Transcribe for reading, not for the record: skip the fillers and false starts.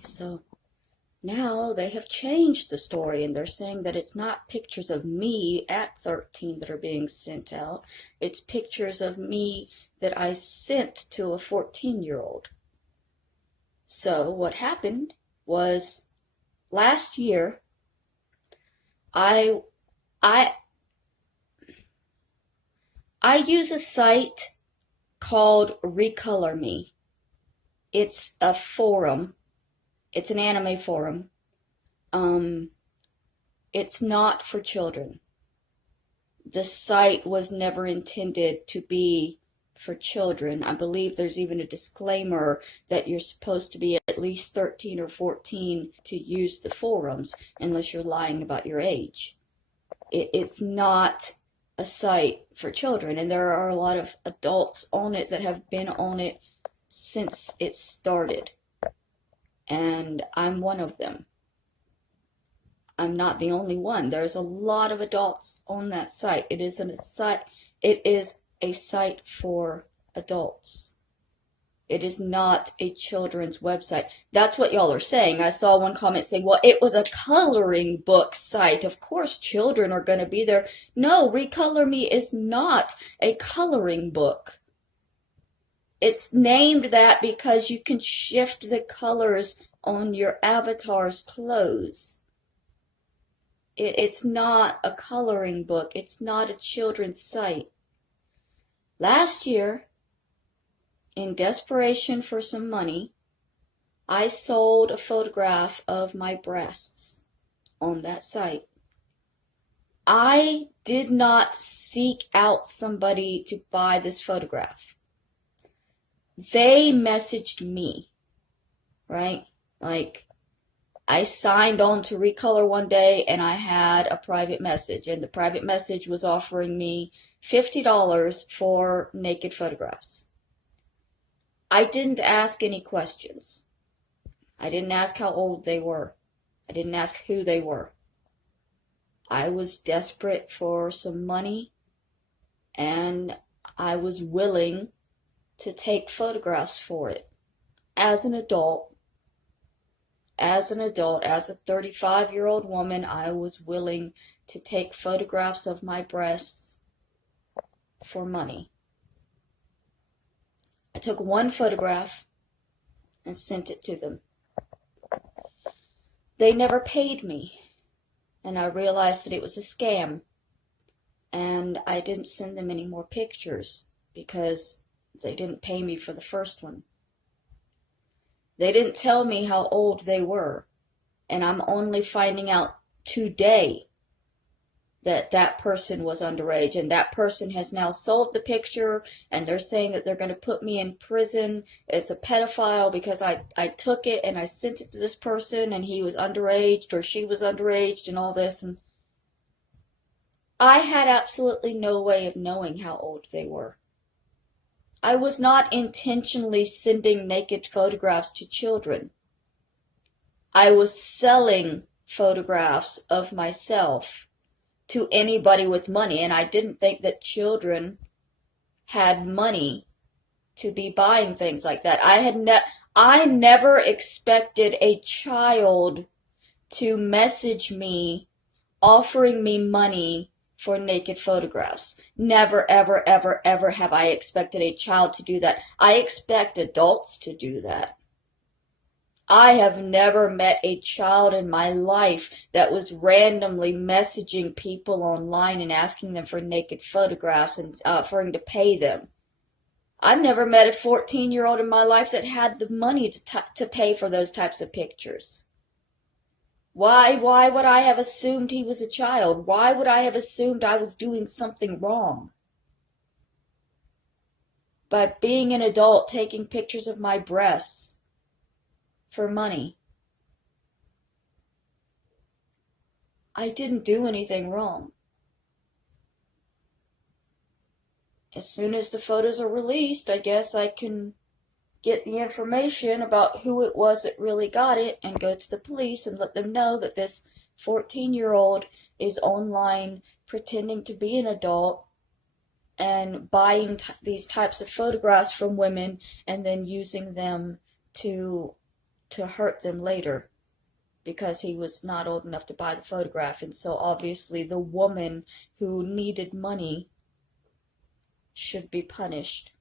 Okay, so now they have changed the story and they're saying that it's not pictures of me at 13 that are being sent out. It's pictures of me that I sent to a 14-year-old. So what happened was last year I I I use a site called Recolor Me. It's a forum. It's an anime forum. Um, it's not for children. The site was never intended to be for children. I believe there's even a disclaimer that you're supposed to be at least 13 or 14 to use the forums unless you're lying about your age. It's not a site for children, and there are a lot of adults on it that have been on it since it started, and I'm one of them. I'm not the only one. There's a lot of adults on that site. It is a site for adults. It is not a children's website. That's what y'all are saying. I saw one comment saying, well, it was a coloring book site. Of course children are going to be there. No, Recolor Me is not a coloring book. It's named that because you can shift the colors on your avatar's clothes. It's not a coloring book. It's not a children's site. Last year, in desperation for some money, I sold a photograph of my breasts on that site. I did not seek out somebody to buy this photograph. They messaged me, right? Like, I signed on to Recolor one day and I had a private message, and the private message was offering me $50 for naked photographs. I didn't ask any questions. I didn't ask how old they were. I didn't ask who they were. I was desperate for some money, and I was willing to take photographs for it. As an adult, as a 35-year-old woman, I was willing to take photographs of my breasts for money. I took one photograph and sent it to them. They never paid me, and I realized that it was a scam, and I didn't send them any more pictures because they didn't pay me for the first one. They didn't tell me how old they were, and I'm only finding out today that that person was underage, and that person has now sold the picture, and they're saying that they're going to put me in prison as a pedophile because I took it and I sent it to this person and he was underage or she was underage and all this, and I had absolutely no way of knowing how old they were. I was not intentionally sending naked photographs to children. I was selling photographs of myself to anybody with money, and I didn't think that children had money to be buying things like that. I never expected a child to message me offering me money for naked photographs. Never, ever, ever, ever have I expected a child to do that. I expect adults to do that. I have never met a child in my life that was randomly messaging people online and asking them for naked photographs and for him to pay them. I've never met a 14-year-old in my life that had the money to pay for those types of pictures. Why would I have assumed he was a child? Why would I have assumed I was doing something wrong? By being an adult taking pictures of my breasts for money. I didn't do anything wrong. As soon as the photos are released, I guess I can get the information about who it was that really got it and go to the police and let them know that this 14-year-old is online pretending to be an adult and buying these types of photographs from women and then using them to to hurt them later because he was not old enough to buy the photograph. And so obviously the woman who needed money should be punished.